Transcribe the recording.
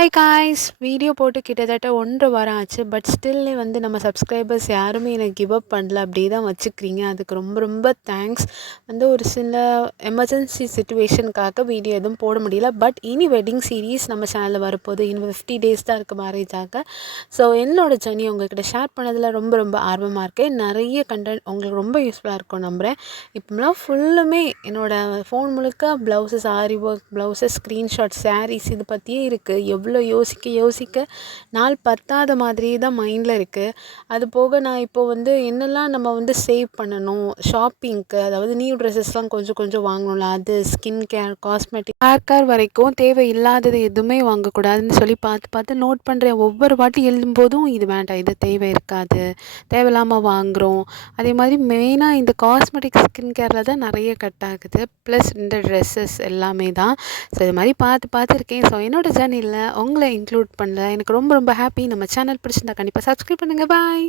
Hi guys video போட்டு கிட்டத்தட்ட 1 1/2 வாரம் ஆச்சு. பட் ஸ்டில் வந்து நம்ம சப்ஸ்கிரைபர்ஸ் யாருமே எனக்கு கிவ் அப் பண்ணல. அப்படியே தான் வச்சுக்கிறீங்க. அதுக்கு ரொம்ப ரொம்ப தேங்க்ஸ். ஒரு சில எமர்ஜென்சி சிச்சுவேஷனுக்காக வீடியோ எதுவும் போட முடியல. பட் இனி வெட்டிங் சீரீஸ் நம்ம சேனலில் வரப்போகுது. இன்னும் 50 டேஸ் தான் இருக்குது மேரேஜாக. ஸோ என்னோட ஜர்னி உங்கள்கிட்ட ஷேர் பண்ணதில் ரொம்ப ரொம்ப ஆர்வமாக இருக்கேன். நிறைய கண்டென்ட் உங்களுக்கு ரொம்ப யூஸ்ஃபுல்லாக இருக்கும் நம்புகிறேன். இப்போலாம் ஃபுல்லுமே என்னோடய ஃபோன் முழுக்க ப்ளவுஸஸ், ஆரி ஒர்க் ப்ளவுஸஸ், ஸ்க்ரீன்ஷாட்ஸ், சாரீஸ் இது பற்றியே இருக்குது. எவ்வளோ யோசிக்க நாள் பத்தாத மாதிரி தான் மைண்டில் இருக்குது. அது போக நான் இப்போது என்னெல்லாம் நம்ம சேவ் பண்ணணும் ஷாப்பிங்க்கு, அதாவது நியூ ட்ரெஸ்ஸஸ்லாம் கொஞ்சம் கொஞ்சம் வாங்கணும்ல, அது skin care, cosmetic, hair care வரைக்கும் தேவையில்லாதது எதுவுமே வாங்கக்கூடாதுன்னு சொல்லி பார்த்து பார்த்து நோட் பண்ணுறேன். ஒவ்வொரு வாட்டி எழுதும்போதும் இது வேண்டாம், இது தேவை இருக்காது, தேவையில்லாமல் வாங்குகிறோம். அதே மாதிரி மெயினாக இந்த காஸ்மெட்டிக், ஸ்கின் கேரில் தான் நிறைய கட் ஆகுது. ப்ளஸ் இந்த ட்ரெஸ்ஸஸ் எல்லாமே தான். ஸோ இது மாதிரி பார்த்து இருக்கேன். ஸோ என்னோடய ஜர்னியில் உங்களை இன்க்ளூட் பண்ணல. எனக்கு ரொம்ப ரொம்ப ஹாப்பி. நம்ம சேனல் பிடிச்சிருந்தா கண்டிப்பாக சப்ஸ்கிரைப் பண்ணுங்கள். பாய்.